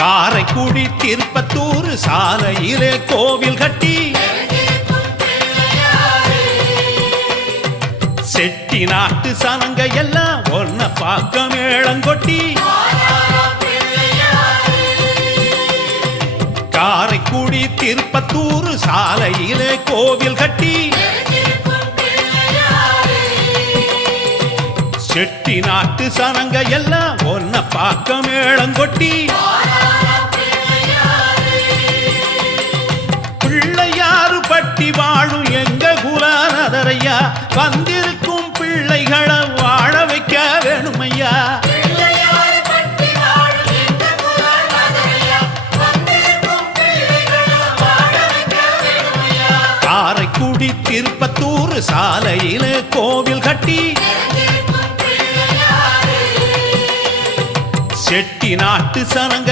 காரைக்குடி திருப்பத்தூர் சாலையிலே கோவில் கட்டி செட்டி நாட்டு சனங்க எல்லாம் ஒன்ன பார்க்க மேளங்கொட்டி காரைக்குடி திருப்பத்தூர் சாலையிலே கோவில் கட்டி செட்டி நாட்டு சனங்க எல்லாம் ஒன்ன பார்க்க மேளங்கொட்டி பிள்ளையாறு பட்டி வாழும் எங்க குலநாதரையா வந்திருக்கும் பிள்ளைகளை வாழ வைக்க வேணுமையா காரைக்குடி திருப்பத்தூர் சாலையில கோவில் கட்டி செட்டி நாட்டு சனங்க